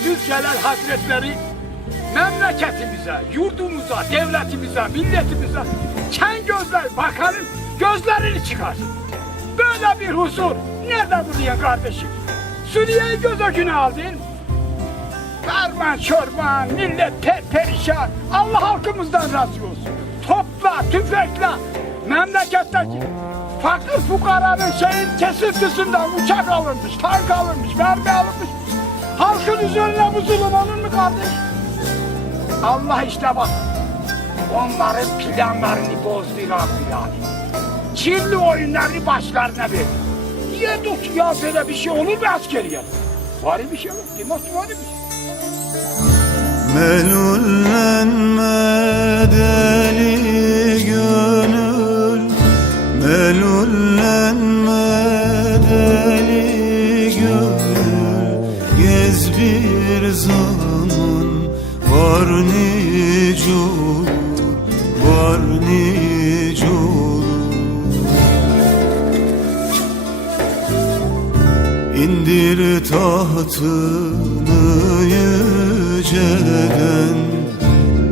Celal Hazretleri memleketimize, yurdumuza, devletimize, milletimize ken gözler bakanın gözlerini çıkarsın. Böyle bir huzur nerede buluyor kardeşim? Suriye'yi göz önüne aldın. Karman çorman, millet pe perişan. Allah halkımızdan razı olsun. Topla, tüfekle memleketteki fakir fukaranın şeyin kesintisinden uçak alınmış, tank alınmış, mermi alınmış. Halkın üzerine bu zulüm olur mu kardeş? Allah işte bak. Onların planlarını bozdu Rabbil Alemin. Kirli oyunlarını başlarına verdi. Niye tut ya böyle bir şey olur mu askeriye? Var bir şey yok. Demek var bir şey. Melullenme bir zaman var nice olur Var nice olur İndir tahtını yüceden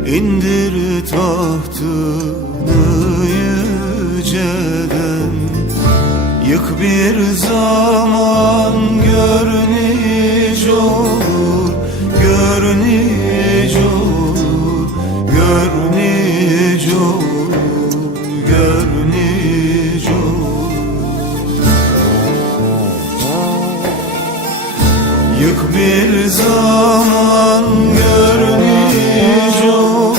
İndir tahtını yüceden. Yık bir zaman gör nice olur Gör nice olur Gör nice olur Gör nice olur Yık bir zaman gör nice olur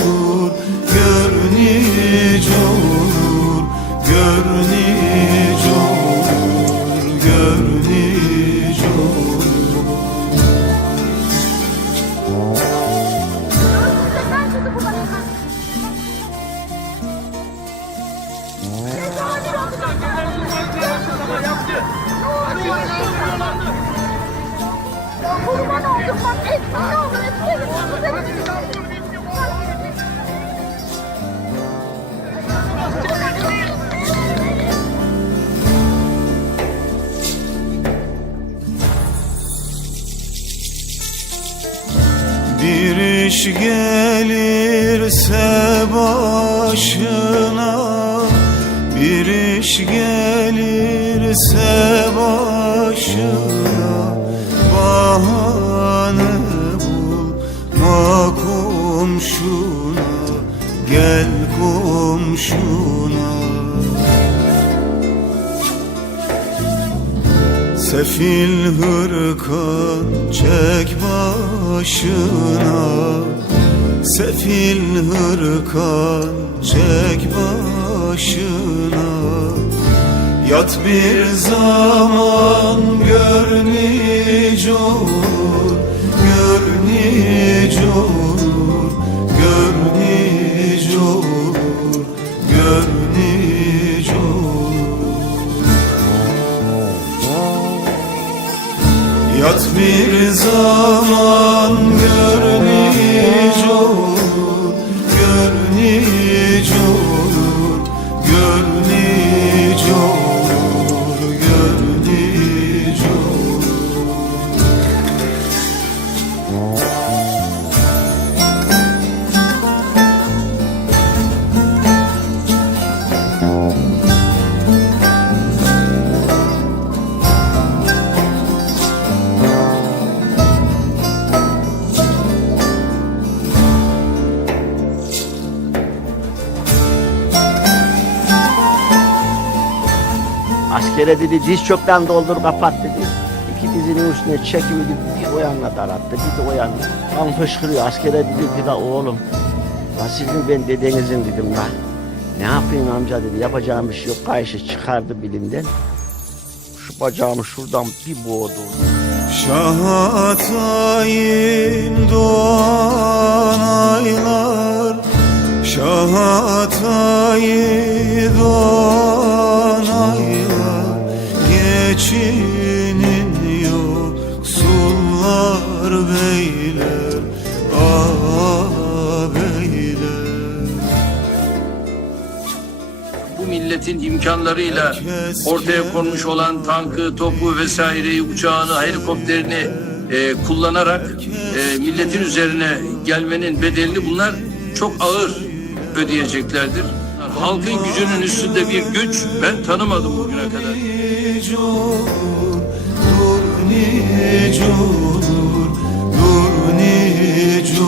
Bir iş gelirse başına İş gelirse başına Bahane bulma komşuna Gel komşuna. Sefil hırkan çek başına Sefil hırkan çek başına. Yat bir zaman gör nice olur Gör nice olur Gör nice olur Gör Yat bir zaman gör olur Askere dedi diz çoktan doldur kapat dedi. İki dizinin üstüne çekiverdi bir o yanına darattı bir de o yanına. Kan fışkırıyor askere dedi ki la oğlum. La sizin ben dedenizin dedim la. Ne yapayım amca dedi yapacağım bir şey yok. Kayışı çıkardı bilimden. Şu bacağımı şuradan bir boğdu. Şahatayın doğan aylar Şahatayı bu milletin imkanlarıyla ortaya konmuş olan tankı, topu vesaireyi, uçağını, helikopterini e, kullanarak e, milletin üzerine gelmenin bedelini bunlar çok ağır ödeyeceklerdir. Halkın gücünün üstünde bir güç ben tanımadım bugüne kadar. dur nice olur, dur nice